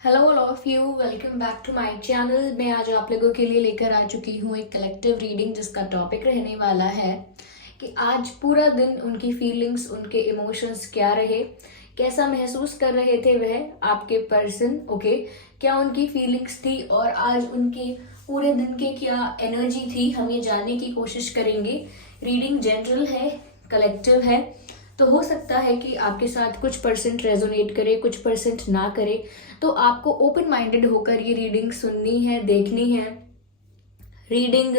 Hello all of you, welcome back to my channel. मैं आज आप लोगों के लिए लेकर आ चुकी हूँ एक कलेक्टिव रीडिंग जिसका टॉपिक रहने वाला है कि आज पूरा दिन उनकी फीलिंग्स, उनके इमोशंस क्या रहे, कैसा महसूस कर रहे थे वह आपके पर्सन। ओके, क्या उनकी फीलिंग्स थी और आज उनके पूरे दिन के क्या एनर्जी थी, हम ये जानने की कोशिश करेंगे। रीडिंग जनरल है, कलेक्टिव है, तो हो सकता है कि आपके साथ कुछ परसेंट रेजोनेट करे, कुछ परसेंट ना करे। तो आपको ओपन माइंडेड होकर ये रीडिंग सुननी है, देखनी है। रीडिंग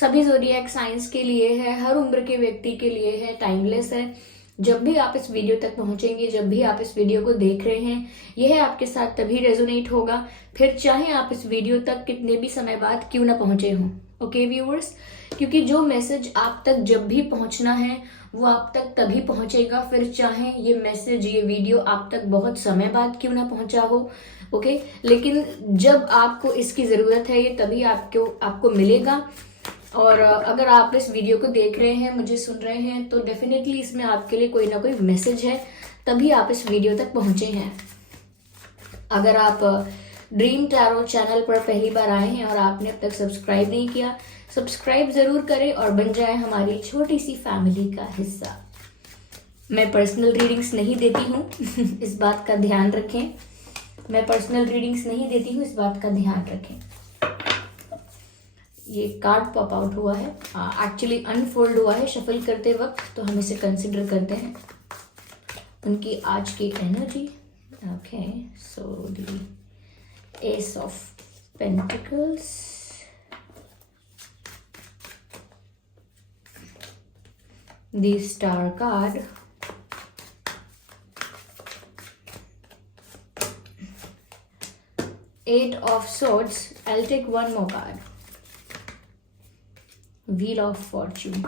सभी ज़ोडिएक साइंस के लिए है, हर उम्र के व्यक्ति के लिए है, टाइमलेस है। जब भी आप इस वीडियो तक पहुंचेंगे, जब भी आप इस वीडियो को देख रहे हैं, यह आपके साथ तभी रेजोनेट होगा, फिर चाहे आप इस वीडियो तक कितने भी समय बाद क्यों ना पहुंचे हों। ओके व्यूअर्स, क्योंकि जो मैसेज आप तक जब भी पहुंचना है वो आप तक तभी पहुंचेगा, फिर चाहे ये मैसेज, ये वीडियो आप तक बहुत समय बाद क्यों ना पहुंचा हो। ओके, लेकिन जब आपको इसकी ज़रूरत है ये तभी आपको आपको मिलेगा। और अगर आप इस वीडियो को देख रहे हैं, मुझे सुन रहे हैं, तो डेफिनेटली इसमें आपके लिए कोई ना कोई मैसेज है, तभी आप इस वीडियो तक पहुंचे हैं। अगर आप ड्रीम टैरो चैनल पर पहली बार आए हैं और आपने अब तक सब्सक्राइब नहीं किया, सब्सक्राइब जरूर करें और बन जाए हमारी छोटी सी फैमिली का हिस्सा। मैं पर्सनल रीडिंग्स नहीं देती हूँ इस बात का ध्यान रखें। मैं पर्सनल रीडिंग्स नहीं देती हूँ, इस बात का ध्यान रखें। ये कार्ड पॉप आउट हुआ है, एक्चुअली अनफोल्ड हुआ है शफल करते वक्त, तो हम इसे कंसिडर करते हैं उनकी आज की energy. Okay, so the S of pentacles, the star card, eight of swords. I'll take one more card, wheel of fortune.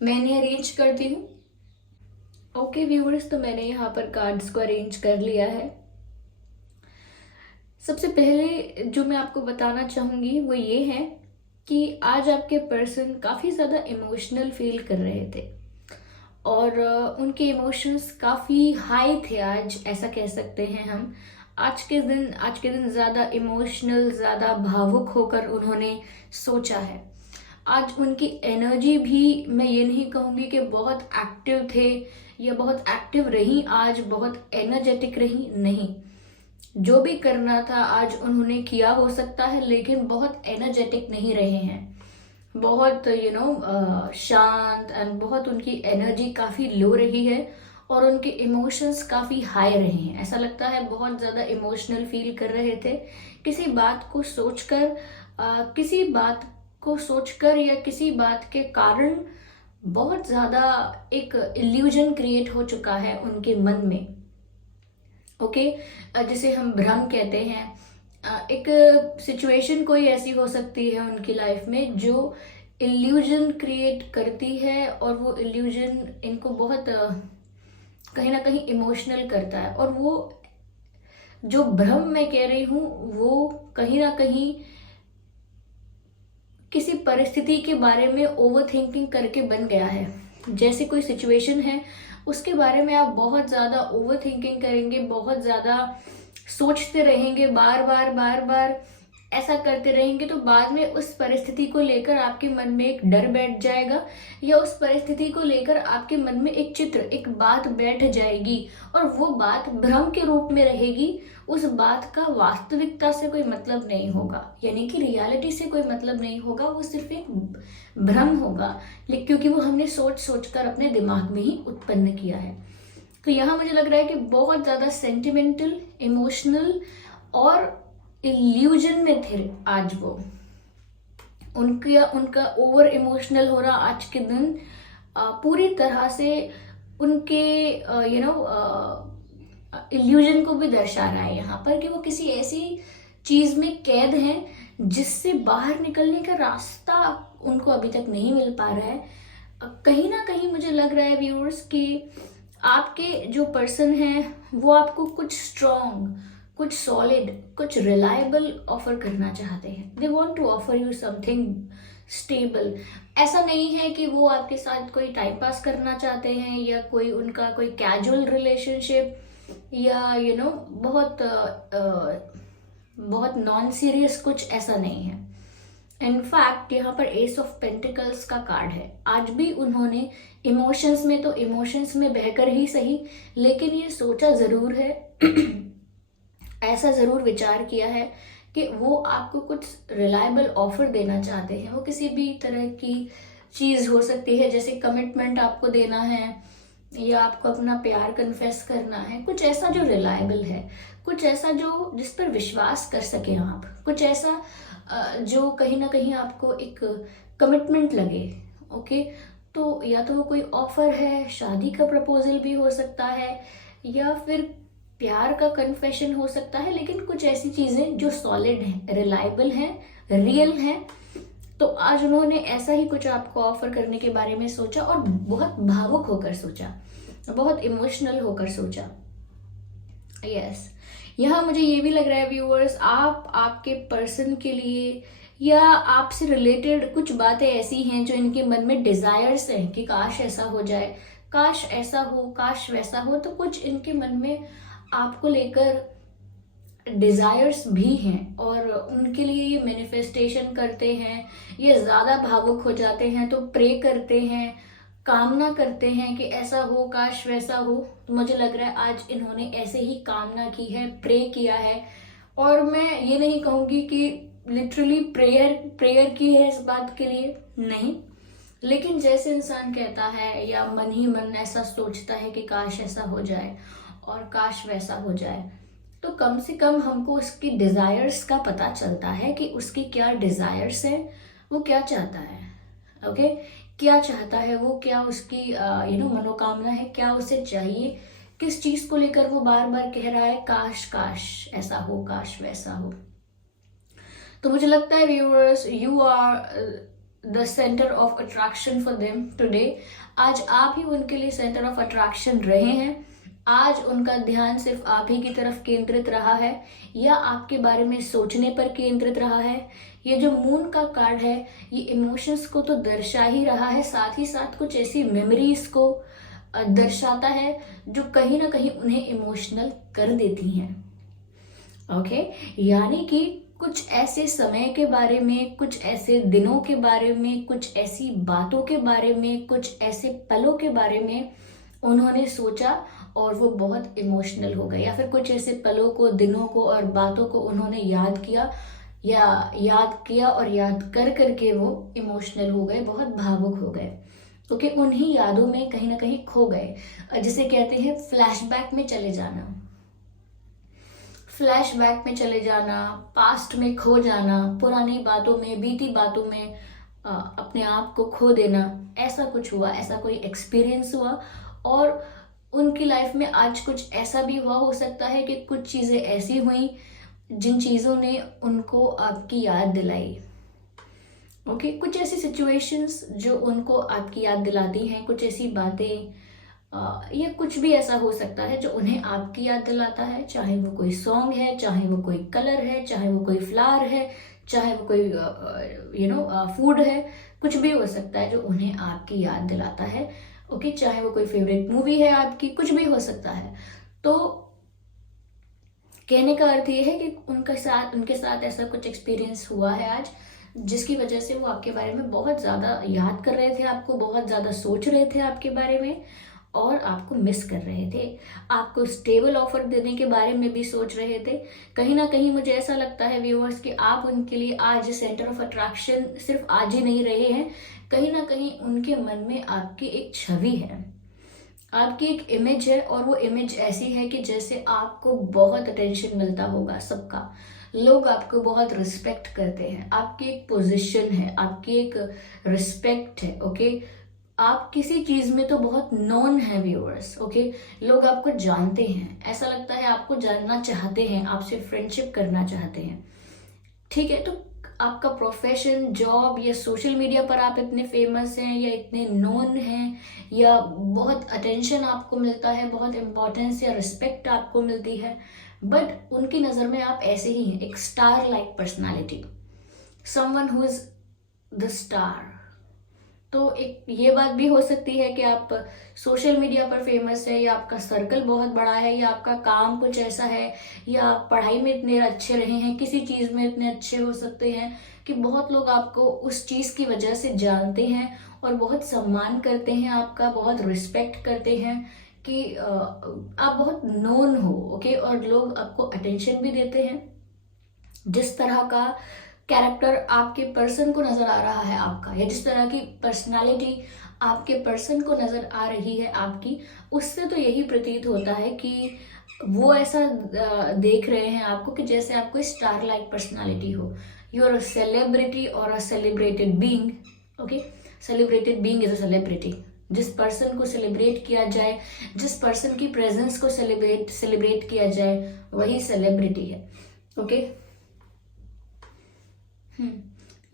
मैं इन्हें अरेंज करती हूँ। ओके व्यूअर्स, तो मैंने यहाँ पर कार्ड्स को अरेंज कर लिया है। सबसे पहले जो मैं आपको बताना चाहूँगी वो ये है कि आज आपके पर्सन काफ़ी ज़्यादा इमोशनल फील कर रहे थे और उनके इमोशंस काफ़ी हाई थे आज, ऐसा कह सकते हैं हम। आज के दिन ज़्यादा इमोशनल, ज़्यादा भावुक होकर उन्होंने सोचा है। आज उनकी एनर्जी भी, मैं ये नहीं कहूँगी कि बहुत एक्टिव थे या बहुत एक्टिव रही, आज बहुत एनर्जेटिक रही, नहीं। जो भी करना था आज उन्होंने किया हो सकता है, लेकिन बहुत एनर्जेटिक नहीं रहे हैं, बहुत शांत, एंड बहुत उनकी एनर्जी काफ़ी लो रही है और उनके इमोशंस काफ़ी हाई रहे हैं। ऐसा लगता है बहुत ज़्यादा इमोशनल फील कर रहे थे, किसी बात को सोचकर या किसी बात के कारण बहुत ज़्यादा एक इल्यूजन क्रिएट हो चुका है उनके मन में। ओके, जिसे हम भ्रम कहते हैं। एक सिचुएशन कोई ऐसी हो सकती है उनकी लाइफ में जो इल्यूजन क्रिएट करती है और वो इल्यूजन इनको बहुत कहीं ना कहीं इमोशनल करता है। और वो जो भ्रम मैं कह रही हूँ वो कहीं ना कहीं किसी परिस्थिति के बारे में ओवर थिंकिंग करके बन गया है। जैसे कोई सिचुएशन है उसके बारे में आप बहुत ज़्यादा ओवर थिंकिंग करेंगे, बहुत ज़्यादा सोचते रहेंगे, बार बार ऐसा करते रहेंगे, तो बाद में उस परिस्थिति को लेकर आपके मन में एक डर बैठ जाएगा या उस परिस्थिति को लेकर आपके मन में एक चित्र, एक बात बैठ जाएगी और वो बात भ्रम के रूप में रहेगी। उस बात का वास्तविकता से कोई मतलब नहीं होगा, यानी कि रियलिटी से कोई मतलब नहीं होगा, वो सिर्फ एक भ्रम होगा, लेकिन क्योंकि वो हमने सोच कर अपने दिमाग में ही उत्पन्न किया है। तो यहाँ मुझे लग रहा है कि बहुत ज़्यादा सेंटिमेंटल, इमोशनल और इल्यूजन में थे आज वो। उनका ओवर इमोशनल हो रहा आज के दिन पूरी तरह से उनके इल्यूजन को भी दर्शा रहा है यहाँ पर कि वो किसी ऐसी चीज में कैद हैं जिससे बाहर निकलने का रास्ता उनको अभी तक नहीं मिल पा रहा है। कहीं ना कहीं मुझे लग रहा है व्यूअर्स कि आपके जो पर्सन हैं वो आपको कुछ स्ट्रॉन्ग, कुछ सॉलिड, कुछ रिलायबल ऑफर करना चाहते हैं। They want to offer you something stable. ऐसा नहीं है कि वो आपके साथ कोई टाइम पास करना चाहते हैं या कोई उनका कोई कैजुअल रिलेशनशिप या बहुत बहुत नॉन सीरियस कुछ ऐसा नहीं है। इनफैक्ट यहाँ पर एस ऑफ पेंटिकल्स का कार्ड है। आज भी उन्होंने इमोशंस में, तो इमोशंस में बहकर ही सही, लेकिन ये सोचा जरूर है ऐसा जरूर विचार किया है कि वो आपको कुछ रिलायबल ऑफर देना चाहते हैं। वो किसी भी तरह की चीज हो सकती है, जैसे कमिटमेंट आपको देना है या आपको अपना प्यार कन्फेस करना है, कुछ ऐसा जो रिलायबल है, कुछ ऐसा जो जिस पर विश्वास कर सके आप, कुछ ऐसा जो कहीं ना कहीं आपको एक कमिटमेंट लगे। ओके, तो या तो वो कोई ऑफर है, शादी का प्रपोजल भी हो सकता है, या फिर प्यार का कन्फेशन हो सकता है, लेकिन कुछ ऐसी चीजें जो सॉलिड हैं, रिलायबल हैं, रियल हैं। तो आज उन्होंने ऐसा ही कुछ आपको ऑफर करने के बारे में सोचा, और बहुत भावुक होकर सोचा, बहुत इमोशनल होकर सोचा। यस, यहाँ मुझे ये भी लग रहा है व्यूअर्स, आप आपके पर्सन के लिए या आपसे रिलेटेड कुछ बातें ऐसी हैं जो इनके मन में डिजायर्स हैं कि काश ऐसा हो जाए, काश ऐसा हो, काश वैसा हो। तो कुछ इनके मन में आपको लेकर डिजायर्स भी हैं, और उनके लिए ये मैनिफेस्टेशन करते हैं, ये ज्यादा भावुक हो जाते हैं तो प्रे करते हैं, कामना करते हैं कि ऐसा हो, काश वैसा हो। तो मुझे लग रहा है आज इन्होंने ऐसे ही कामना की है, प्रे किया है। और मैं ये नहीं कहूंगी कि लिटरली प्रेयर प्रेयर की है इस बात के लिए, नहीं, लेकिन जैसे इंसान कहता है या मन ही मन ऐसा सोचता है कि काश ऐसा हो जाए और काश वैसा हो जाए, तो कम से कम हमको उसकी डिजायर्स का पता चलता है कि उसकी क्या डिजायर्स है, वो क्या चाहता है। ओके, क्या चाहता है वो, क्या उसकी मनोकामना है, क्या उसे चाहिए, किस चीज को लेकर वो बार बार कह रहा है काश काश ऐसा हो, काश वैसा हो। तो मुझे लगता है viewers, you are the centre of attraction for them today. आज आप ही उनके लिए सेंटर ऑफ अट्रैक्शन रहे हैं। आज उनका ध्यान सिर्फ आप ही की तरफ केंद्रित रहा है, या आपके बारे में सोचने पर केंद्रित रहा है। ये जो मून का कार्ड है, ये इमोशंस को तो दर्शा ही रहा है, साथ ही साथ कुछ ऐसी मेमोरीज को दर्शाता है जो कहीं ना कहीं उन्हें इमोशनल कर देती हैं। ओके, यानी कि कुछ ऐसे समय के बारे में, कुछ ऐसे दिनों के बारे में, कुछ ऐसी बातों के बारे में, कुछ ऐसे पलों के बारे में उन्होंने सोचा और वो बहुत इमोशनल हो गए, या फिर कुछ ऐसे पलों को, दिनों को और बातों को उन्होंने याद किया, या याद किया और याद कर करके वो इमोशनल हो गए, बहुत भावुक हो गए, क्योंकि उन्हीं यादों में कहीं ना कहीं खो गए। जिसे कहते हैं फ्लैशबैक में चले जाना, फ्लैशबैक में चले जाना, पास्ट में खो जाना, पुरानी बातों में, बीती बातों में अपने आप को खो देना। ऐसा कुछ हुआ, ऐसा कोई एक्सपीरियंस हुआ, और उनकी लाइफ में आज कुछ ऐसा भी हुआ, हो सकता है कि कुछ चीजें ऐसी हुई जिन चीजों ने उनको आपकी याद दिलाई। ओके, कुछ ऐसी सिचुएशंस जो उनको आपकी याद दिलाती हैं, कुछ ऐसी बातें, या कुछ भी ऐसा हो सकता है जो उन्हें आपकी याद दिलाता है। चाहे वो कोई सॉन्ग है, चाहे वो कोई कलर है, चाहे वो कोई फ्लावर है, चाहे वो कोई फूड है, कुछ भी हो सकता है जो उन्हें आपकी याद दिलाता है। ओके, चाहे वो कोई फेवरेट मूवी है आपकी, कुछ भी हो सकता है। तो कहने का अर्थ ये है कि उनके साथ ऐसा कुछ एक्सपीरियंस हुआ है आज, जिसकी वजह से वो आपके बारे में बहुत ज्यादा याद कर रहे थे, आपको बहुत ज्यादा सोच रहे थे आपके बारे में, और आपको मिस कर रहे थे। आपको स्टेबल ऑफर देने के बारे में भी सोच रहे थे। कहीं ना कहीं मुझे ऐसा लगता है व्यूअर्स कि आप उनके लिए आज सेंटर ऑफ अट्रैक्शन सिर्फ आज ही नहीं रहे हैं, कहीं ना कहीं उनके मन में आपकी एक छवि है, आपकी एक इमेज है, और वो इमेज ऐसी है कि जैसे आपको बहुत अटेंशन मिलता होगा सबका, लोग आपको बहुत रिस्पेक्ट करते हैं, आपकी एक पोजीशन है, आपकी एक रिस्पेक्ट है। ओके, आप किसी चीज में तो बहुत नोन है व्यूअर्स। ओके, लोग आपको जानते हैं, ऐसा लगता है आपको जानना चाहते हैं, आपसे फ्रेंडशिप करना चाहते हैं। ठीक है, तो आपका प्रोफेशन, जॉब या सोशल मीडिया पर आप इतने फेमस हैं या इतने नोन हैं, या बहुत अटेंशन आपको मिलता है, बहुत इंपॉर्टेंस या रिस्पेक्ट आपको मिलती है, बट उनकी नजर में आप ऐसे ही हैं, एक star like personality, someone who is the star. तो एक ये बात भी हो सकती है कि आप सोशल मीडिया पर फेमस है, या आपका सर्कल बहुत बड़ा है, या आपका काम कुछ ऐसा है, या आप पढ़ाई में इतने अच्छे रहे हैं, किसी चीज़ में इतने अच्छे हो सकते हैं कि बहुत लोग आपको उस चीज़ की वजह से जानते हैं और बहुत सम्मान करते हैं, आपका बहुत रिस्पेक्ट करते हैं कि आप बहुत नोन हो, ओके, और लोग आपको अटेंशन भी देते हैं। जिस तरह का कैरेक्टर आपके पर्सन को नजर आ रहा है आपका, या जिस तरह की पर्सनालिटी आपके पर्सन को नजर आ रही है आपकी, उससे तो यही प्रतीत होता है कि वो ऐसा देख रहे हैं आपको कि जैसे आपको स्टार लाइक पर्सनालिटी हो। यू आर अ सेलिब्रिटी और अ celebrated being, okay. Celebrated being is a celebrity. जिस पर्सन को सेलिब्रेट किया जाए, जिस पर्सन की प्रेजेंस को सेलिब्रेट किया जाए, वही सेलिब्रिटी है, ओके।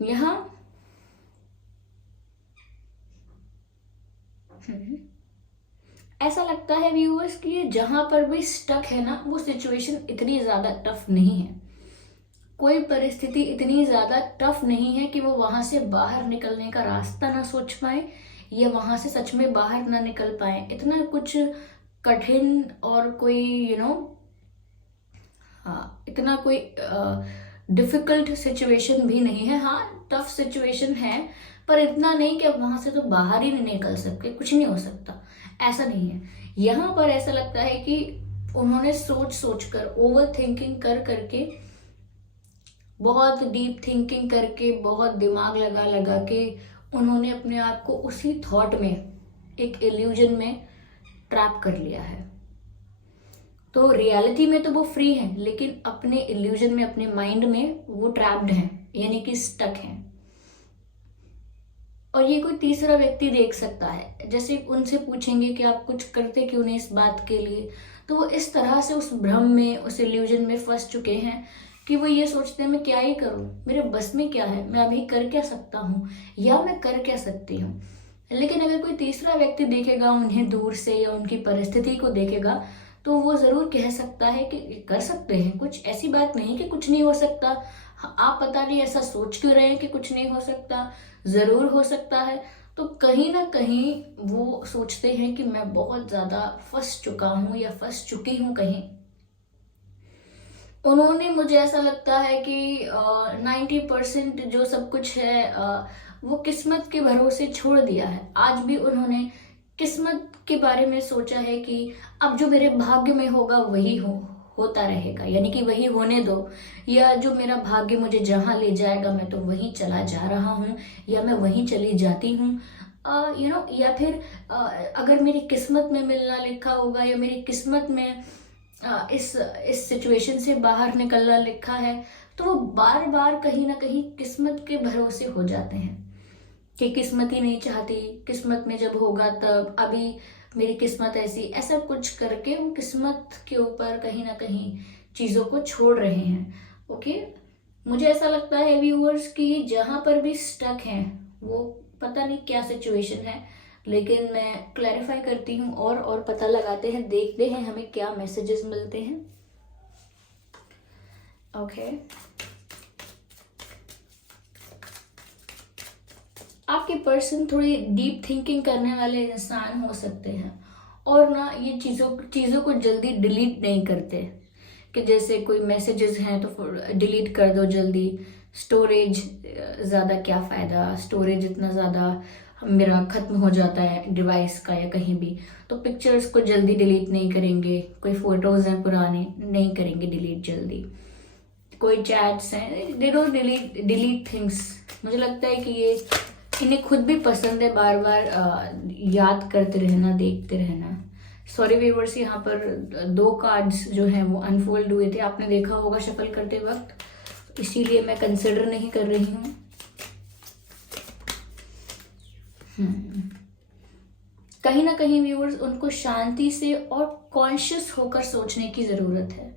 यहाँ ऐसा लगता है व्यूअर्स कि ये जहां पर भी स्टक है ना, वो सिचुएशन इतनी ज्यादा टफ नहीं है, कोई परिस्थिति इतनी ज्यादा टफ नहीं है कि वो वहां से बाहर निकलने का रास्ता ना सोच पाए, या वहां से सच में बाहर ना निकल पाए। इतना कुछ कठिन और कोई हाँ, इतना कोई डिफिकल्ट सिचुएशन भी नहीं है। हाँ, टफ सिचुएशन है, पर इतना नहीं कि अब वहां से तो बाहर ही नहीं निकल सकते, कुछ नहीं हो सकता, ऐसा नहीं है। यहाँ पर ऐसा लगता है कि उन्होंने सोच सोच कर, ओवर थिंकिंग कर करके, बहुत डीप थिंकिंग करके, बहुत दिमाग लगा लगा के उन्होंने अपने आप को उसी थॉट में, एक इल्यूजन में ट्रैप कर लिया है। तो रियलिटी में तो वो फ्री है, लेकिन अपने इल्यूजन में, अपने माइंड में वो ट्रैप्ड हैं, यानी कि स्टक हैं। और ये कोई तीसरा व्यक्ति देख सकता है। जैसे उनसे पूछेंगे कि आप कुछ करते क्यों नहीं इस बात के लिए, तो वो इस तरह से उस भ्रम में, उस इल्यूजन में फंस चुके हैं कि वो ये सोचते हैं मैं क्या ही करूं, मेरे बस में क्या है, मैं अभी कर क्या सकता हूँ, या मैं कर क्या सकती हूँ। लेकिन अगर कोई तीसरा व्यक्ति देखेगा उन्हें दूर से, या उनकी परिस्थिति को देखेगा, तो वो जरूर कह सकता है कि कर सकते हैं कुछ, ऐसी बात नहीं कि कुछ नहीं हो सकता। आप पता नहीं ऐसा सोच क्यों रहे हैं कि कुछ नहीं हो सकता, जरूर हो सकता है। तो कहीं ना कहीं वो सोचते हैं कि मैं बहुत ज्यादा फंस चुका हूं, या फंस चुकी हूं कहीं। उन्होंने, मुझे ऐसा लगता है कि 90% जो सब कुछ है वो किस्मत के भरोसे छोड़ दिया है। आज भी उन्होंने किस्मत के बारे में सोचा है कि अब जो मेरे भाग्य में होगा वही होता रहेगा, यानी कि वही होने दो, या जो मेरा भाग्य मुझे जहां ले जाएगा मैं तो वहीं चला जा रहा हूँ, या मैं वहीं चली जाती हूँ, या फिर अगर मेरी किस्मत में मिलना लिखा होगा, या मेरी किस्मत में इस सिचुएशन से बाहर निकलना लिखा है, तो वो बार बार कहीं ना कहीं किस्मत के भरोसे हो जाते हैं कि किस्मत ही नहीं चाहती, किस्मत में जब होगा तब, अभी मेरी किस्मत ऐसी, ऐसा कुछ करके वो किस्मत के ऊपर कहीं ना कहीं चीजों को छोड़ रहे हैं, ओके। मुझे ऐसा लगता है व्यूअर्स कि जहां पर भी स्टक हैं, वो पता नहीं क्या सिचुएशन है, लेकिन मैं क्लैरिफाई करती हूँ और पता लगाते हैं, देखते हैं हमें क्या मैसेजेस मिलते हैं, ओके। आपके पर्सन थोड़ी डीप थिंकिंग करने वाले इंसान हो सकते हैं, और ना ये चीज़ों को जल्दी डिलीट नहीं करते, कि जैसे कोई मैसेजेस हैं तो डिलीट कर दो जल्दी, स्टोरेज ज़्यादा क्या फ़ायदा, स्टोरेज इतना ज़्यादा मेरा ख़त्म हो जाता है डिवाइस का या कहीं भी, तो पिक्चर्स को जल्दी डिलीट नहीं करेंगे, कोई फ़ोटोज़ हैं पुराने नहीं करेंगे डिलीट जल्दी, कोई चैट्स हैं, दे डोंट डिलीट थिंग्स। मुझे लगता है कि ये इन्हें खुद भी पसंद है बार बार याद करते रहना, देखते रहना। सॉरी व्यूअर्स, यहाँ पर 2 कार्ड्स जो हैं वो अनफोल्ड हुए थे, आपने देखा होगा शफल करते वक्त, इसीलिए मैं कंसिडर नहीं कर रही हूँ। कहीं ना कहीं व्यूअर्स उनको शांति से और कॉन्शियस होकर सोचने की जरूरत है।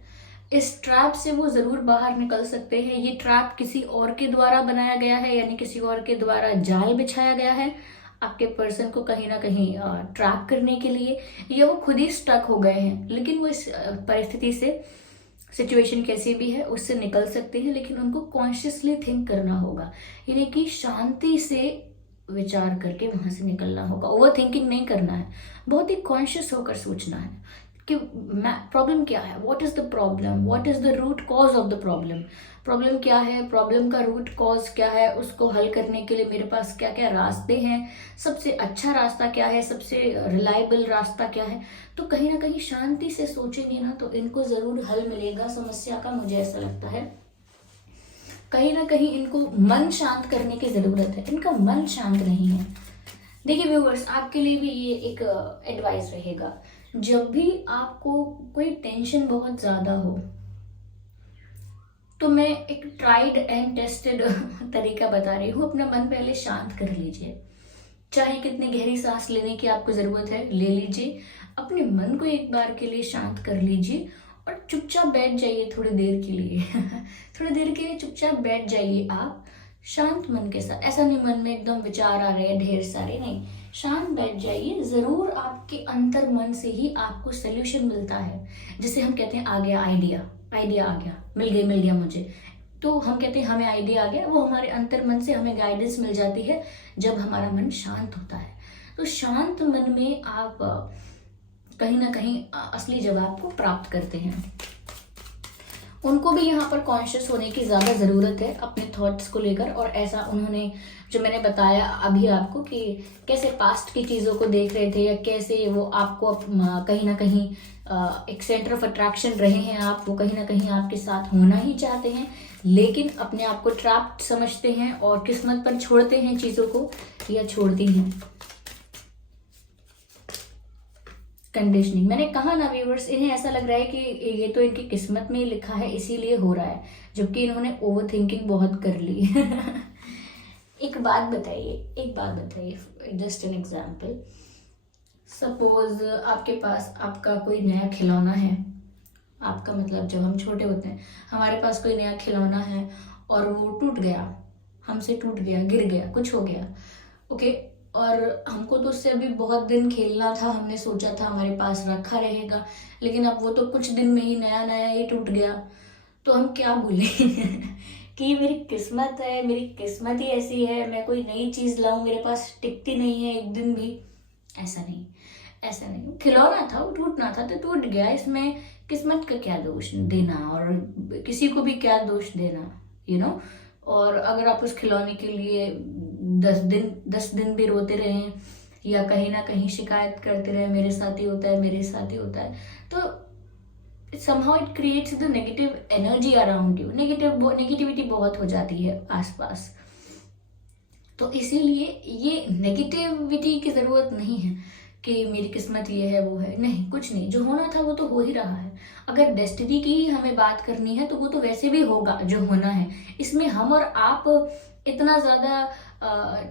इस ट्रैप से वो जरूर बाहर निकल सकते हैं। ये ट्रैप किसी और के द्वारा बनाया गया है, यानी किसी और के द्वारा जाल बिछाया गया है आपके पर्सन को कहीं ना कहीं ट्रैप करने के लिए, या वो खुद ही स्टक हो गए हैं, लेकिन वो इस परिस्थिति से, सिचुएशन कैसी भी है उससे निकल सकते हैं, लेकिन उनको कॉन्शियसली थिंक करना होगा, यानी कि शांति से विचार करके वहां से निकलना होगा। ओवर थिंकिंग नहीं करना है, बहुत ही कॉन्शियस होकर सोचना है कि प्रॉब्लम क्या है, what is the problem, what is the root cause of the problem. Problem क्या है, प्रॉब्लम का रूट कॉज क्या है, उसको हल करने के लिए मेरे पास क्या क्या रास्ते हैं, सबसे अच्छा रास्ता क्या है, सबसे रिलायबल रास्ता क्या है। तो कहीं ना कहीं शांति से सोचेंगे ना तो इनको जरूर हल मिलेगा समस्या का, मुझे ऐसा लगता है। कहीं ना कहीं इनको मन शांत करने की जरूरत है, इनका मन शांत नहीं है। देखिए व्यूअर्स, आपके लिए भी ये एक एडवाइस रहेगा, जब भी आपको कोई टेंशन बहुत ज्यादा हो तो मैं एक ट्राइड एंड टेस्टेड तरीका बता रही हूँ। अपना मन पहले शांत कर लीजिए, चाहे कितनी गहरी सांस लेने की आपको जरूरत है ले लीजिए, अपने मन को एक बार के लिए शांत कर लीजिए और चुपचाप बैठ जाइए थोड़ी देर के लिए थोड़ी देर के लिए चुपचाप बैठ जाइए आप शांत मन के साथ। ऐसा नहीं मन में एकदम विचार आ रहे हैं ढेर सारे, नहीं, शांत बैठ जाइए। जरूर आपके अंतर मन से ही आपको सोल्यूशन मिलता है। जिसे हम कहते हैं आ गया आइडिया, आइडिया आ गया, मिल गया मुझे। तो हम कहते हैं हमें आइडिया आ गया, वो हमारे अंतर मन से हमें गाइडेंस मिल जाती है जब हमारा मन शांत होता है। तो शांत मन में आप कहीं ना कहीं असली जवाब को प्राप्त करते हैं। उनको भी यहाँ पर कॉन्शियस होने की ज़्यादा ज़रूरत है अपने थॉट्स को लेकर। और ऐसा उन्होंने जो मैंने बताया अभी आपको कि कैसे पास्ट की चीज़ों को देख रहे थे या कैसे वो आपको कहीं ना कहीं एक सेंटर ऑफ अट्रैक्शन रहे हैं आप, वो कहीं ना कहीं आपके साथ होना ही चाहते हैं लेकिन अपने आप को ट्रैप्ड समझते हैं और किस्मत पर छोड़ते हैं चीज़ों को या छोड़ती हैं। कंडीशनिंग, मैंने कहा ना व्यूअर्स, इन्हें ऐसा लग रहा है कि ये तो इनकी किस्मत में ही लिखा है इसीलिए हो रहा है, जबकि इन्होंने ओवर थिंकिंग बहुत कर ली एक बात बताइए, जस्ट एन एग्जाम्पल। सपोज आपके पास आपका कोई नया खिलौना है, आपका मतलब जब हम छोटे होते हैं हमारे पास कोई नया खिलौना है और वो टूट गया, हमसे टूट गया, गिर गया, कुछ हो गया, ओके, और हमको तो उससे अभी बहुत दिन खेलना था, हमने सोचा था हमारे पास रखा रहेगा, लेकिन अब वो तो कुछ दिन में ही नया नया ही टूट गया। तो हम क्या बोले कि ये मेरी किस्मत है, मेरी किस्मत ही ऐसी है, मैं कोई नई चीज लाऊं मेरे पास टिकती नहीं है एक दिन भी। ऐसा नहीं, ऐसा नहीं, खिलौना था, वो टूटना था तो टूट गया, इसमें किस्मत का क्या दोष देना और किसी को भी क्या दोष देना, यू नो। और अगर आप उस खिलौने के लिए 10 दिन भी रोते रहें या कहीं ना कहीं शिकायत करते रहे मेरे साथ ही होता है, मेरे साथ ही होता है, तो somehow it creates the negative energy around you, negativity बहुत हो जाती है आसपास। तो इसीलिए ये नेगेटिविटी की जरूरत नहीं है कि मेरी किस्मत ये है वो है, नहीं, कुछ नहीं, जो होना था वो तो हो ही रहा है। अगर डेस्टिनी की ही हमें बात करनी है तो वो तो वैसे भी होगा जो होना है। इसमें हम और आप इतना ज्यादा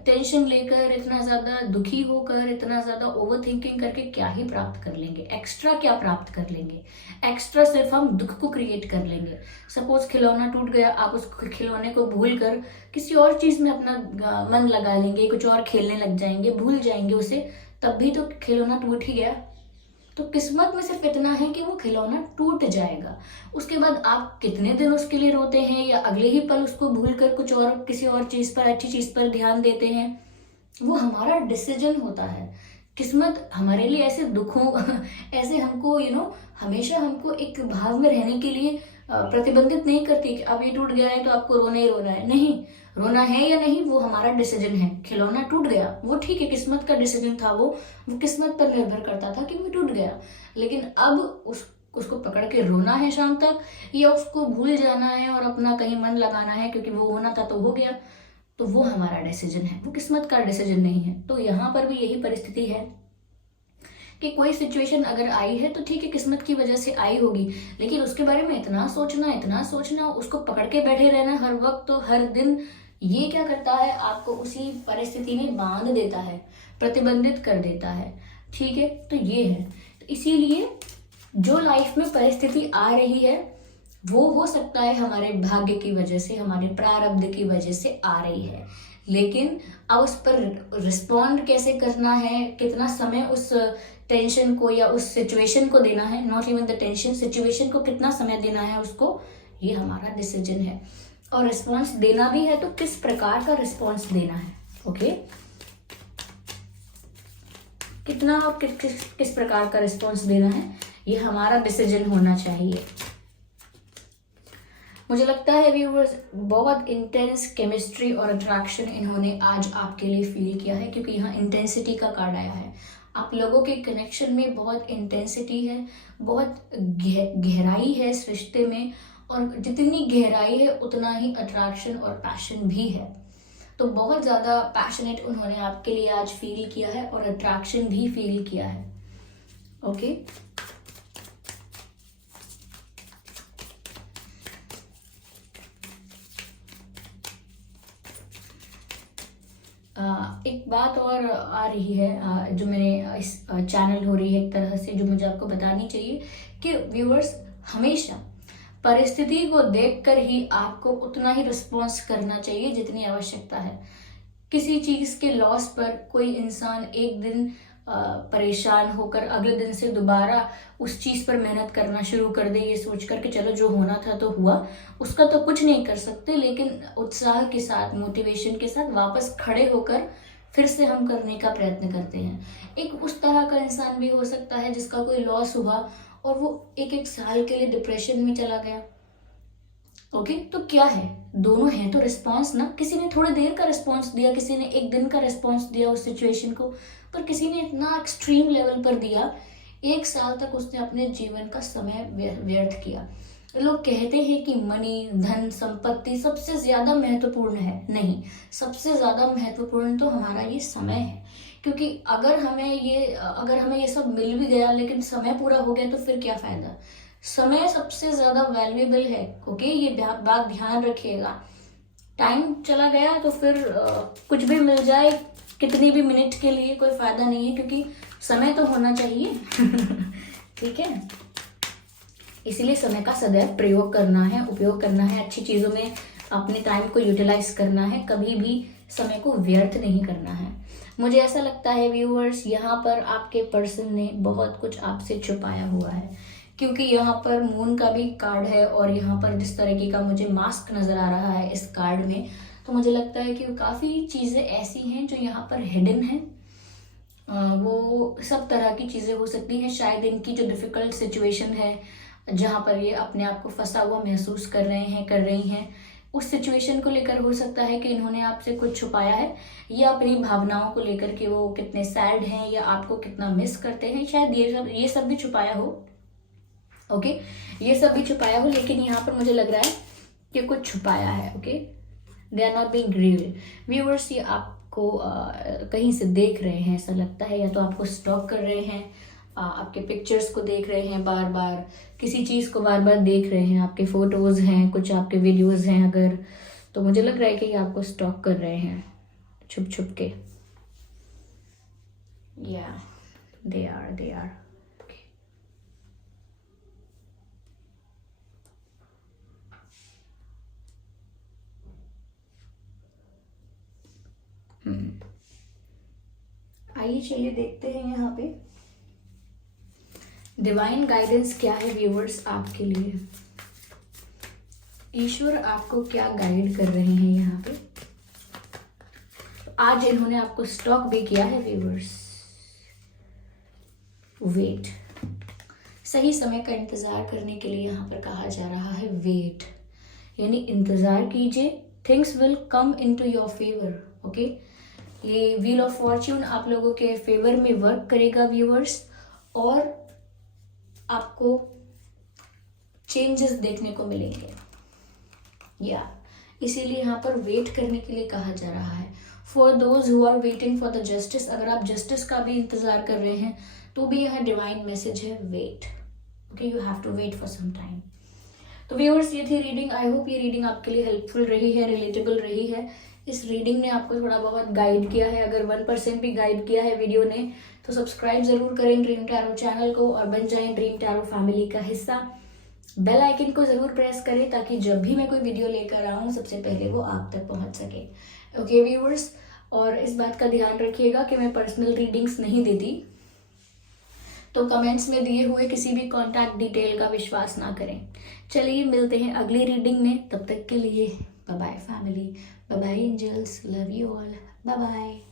टेंशन लेकर, इतना ज्यादा दुखी होकर, इतना ज्यादा ओवर थिंकिंग करके क्या ही प्राप्त कर लेंगे, एक्स्ट्रा क्या प्राप्त कर लेंगे, एक्स्ट्रा सिर्फ हम दुख को क्रिएट कर लेंगे। सपोज खिलौना टूट गया, आप उस खिलौने को भूल कर किसी और चीज में अपना मन लगा लेंगे, कुछ और खेलने लग जाएंगे, भूल जाएंगे उसे, तब भी तो खिलौना टूट ही गया। तो किस्मत में सिर्फ इतना है कि वो खिलौना टूट जाएगा, उसके बाद आप कितने दिन उसके लिए रोते हैं या अगले ही पल उसको भूलकर कुछ और किसी और चीज पर, अच्छी चीज पर ध्यान देते हैं, वो हमारा डिसीजन होता है। किस्मत हमारे लिए ऐसे दुखों ऐसे हमको हमेशा हमको एक भाव में रहने के लिए प्रतिबंधित नहीं करती कि अब ये टूट गया है तो आपको रोना ही रोना है। नहीं, रोना है या नहीं वो हमारा डिसीजन है। खिलौना टूट गया वो ठीक है, किस्मत का डिसीजन था, वो किस्मत पर निर्भर करता था कि वो टूट गया, लेकिन अब उसको पकड़ के रोना है शाम तक या उसको भूल जाना है और अपना कहीं मन लगाना है क्योंकि वो होना था तो हो गया, तो वो हमारा डिसीजन है, वो किस्मत का डिसीजन नहीं है। तो यहाँ पर भी यही परिस्थिति है कि कोई सिचुएशन अगर आई है तो ठीक है, किस्मत की वजह से आई होगी, लेकिन उसके बारे में इतना सोचना, उसको पकड़ के बैठे रहना हर वक्त तो हर दिन, ये क्या करता है, आपको उसी परिस्थिति में बांध देता है, प्रतिबंधित कर देता है। ठीक है, तो ये है। तो इसीलिए जो लाइफ में परिस्थिति आ रही है वो हो सकता है हमारे भाग्य की वजह से, हमारे प्रारब्ध की वजह से आ रही है, लेकिन अब उस पर रिस्पॉन्ड कैसे करना है, कितना समय उस टेंशन को या उस सिचुएशन को देना है, not even the tension, situation को कितना समय देना है उसको, ये हमारा डिसीजन है। और रिस्पॉन्स देना भी है तो किस प्रकार का रिस्पॉन्स देना है। ओके, कितना और किस प्रकार का रिस्पॉन्स देना है, ये हमारा डिसीजन होना चाहिए। मुझे लगता है व्यूअर्स बहुत इंटेंस केमिस्ट्री और अट्रैक्शन इन्होंने आज आपके लिए फील किया है, क्योंकि यहाँ इंटेंसिटी का कार्ड आया है। आप लोगों के कनेक्शन में बहुत इंटेंसिटी है, बहुत गहराई है इस रिश्ते में, और जितनी गहराई है उतना ही अट्रैक्शन और पैशन भी है। तो बहुत ज़्यादा पैशनेट उन्होंने आपके लिए आज फील किया है और अट्रैक्शन भी फील किया है। ओके, एक बात और आ रही है जो मैंने इस चैनल हो रही है एक तरह से, जो मुझे आपको बतानी चाहिए कि व्यूअर्स हमेशा परिस्थिति को देखकर ही आपको उतना ही रिस्पॉन्स करना चाहिए जितनी आवश्यकता है। किसी चीज के लॉस पर कोई इंसान एक दिन परेशान होकर अगले दिन से दोबारा उस चीज पर मेहनत करना शुरू कर दे, ये सोच कर कि चलो जो होना था तो हुआ, उसका तो कुछ नहीं कर सकते। लेकिन उत्साह के साथ, मोटिवेशन के साथ वापस खड़े होकर फिर से हम करने का प्रयत्न करते हैं। एक उस तरह का इंसान भी हो सकता है जिसका कोई लॉस हुआ और वो एक साल के लिए डिप्रेशन में चला गया। ओके, तो क्या है, दोनों है तो रिस्पॉन्स ना। किसी ने थोड़ी देर का रिस्पॉन्स दिया, किसी ने एक दिन का रिस्पॉन्स दिया उस सिचुएशन को, पर किसी ने इतना एक्सट्रीम लेवल पर दिया, एक साल तक उसने अपने जीवन का समय व्यर्थ किया। लोग कहते हैं कि मनी, धन, संपत्ति सबसे ज्यादा महत्वपूर्ण है। नहीं, सबसे ज्यादा महत्वपूर्ण तो हमारा ये समय है। क्योंकि अगर हमें ये सब मिल भी गया लेकिन समय पूरा हो गया तो फिर क्या फायदा। समय सबसे ज्यादा वैल्यूएबल है। ओके, ये बात ध्यान रखिएगा। टाइम चला गया तो फिर कुछ भी मिल जाए कितनी भी मिनट के लिए, कोई फायदा नहीं है, क्योंकि समय तो होना चाहिए। ठीक है, इसीलिए समय का सदैव प्रयोग करना है, उपयोग करना है, अच्छी चीजों में अपने टाइम को यूटिलाइज करना है, कभी भी समय को व्यर्थ नहीं करना है। मुझे ऐसा लगता है व्यूअर्स, यहाँ पर आपके पर्सन ने बहुत कुछ आपसे छुपाया हुआ है, क्योंकि यहाँ पर मून का भी कार्ड है और यहाँ पर जिस तरीके का मुझे मास्क नजर आ रहा है इस कार्ड में, तो मुझे लगता है कि काफी चीजें ऐसी हैं जो यहाँ पर हिडन है। वो सब तरह की चीजें हो सकती हैं। शायद इनकी जो डिफिकल्ट सिचुएशन है जहाँ पर ये अपने आप को फंसा हुआ महसूस कर रही हैं, उस सिचुएशन को लेकर हो सकता है कि इन्होंने आपसे कुछ छुपाया है, या अपनी भावनाओं को लेकर कि वो कितने सैड हैं या आपको कितना मिस करते हैं, शायद ये सब भी छुपाया हो। ओके, ये सब भी छुपाया हो, लेकिन यहाँ पर मुझे लग रहा है कि कुछ छुपाया है। Okay, they are not being real. Viewers, ये आपको कहीं से देख रहे हैं ऐसा लगता है, या तो आपको स्टॉक कर रहे हैं, आपके पिक्चर्स को देख रहे हैं बार बार, किसी चीज को बार बार देख रहे हैं, आपके फोटोज हैं, कुछ आपके वीडियोज हैं अगर, तो मुझे लग रहा है कि ये आपको स्टॉक कर रहे हैं छुप छुप के। या दे आर आइए चलिए देखते हैं यहाँ पे डिवाइन गाइडेंस क्या है व्यूअर्स आपके लिए। ईश्वर आपको क्या गाइड कर रहे हैं यहाँ पे। आज इन्होंने आपको स्टॉक भी किया है व्यूअर्स। वेट, सही समय का इंतजार करने के लिए यहाँ पर कहा जा रहा है वेट, यानी इंतजार कीजिए, things will come into your favour. Okay, ये व्हील ऑफ फॉर्च्यून आप लोगों के फेवर में वर्क करेगा व्यूअर्स, और आपको चेंजेस देखने को मिलेंगे। या इसीलिए यहाँ पर वेट करने के लिए कहा जा रहा है। For those who are waiting for the justice, अगर आप जस्टिस का भी इंतजार कर रहे हैं तो भी यह डिवाइन मैसेज है, wait. Okay, you have to wait for some time. तो व्यूअर्स, ये थी रीडिंग। आई होप ये रीडिंग आपके लिए हेल्पफुल रही है, रिलेटेबल रही है। इस रीडिंग ने आपको थोड़ा बहुत गाइड किया है। अगर 1% भी गाइड किया है वीडियो ने, तो सब्सक्राइब जरूर करें ड्रीम टैरो चैनल को और बन जाएं ड्रीम टैरो फैमिली का हिस्सा। बेल आइकन को जरूर प्रेस करें ताकि जब भी मैं कोई वीडियो लेकर आऊं सबसे पहले वो आप तक पहुंच सके। ओके व्यूअर्स, और इस बात का ध्यान रखिएगा कि मैं पर्सनल रीडिंग्स नहीं देती, तो कमेंट्स में दिए हुए किसी भी कॉन्टैक्ट डिटेल का विश्वास ना करें। चलिए मिलते हैं अगली रीडिंग में, तब तक के लिए bye bye family, bye bye angels, love you all, bye bye.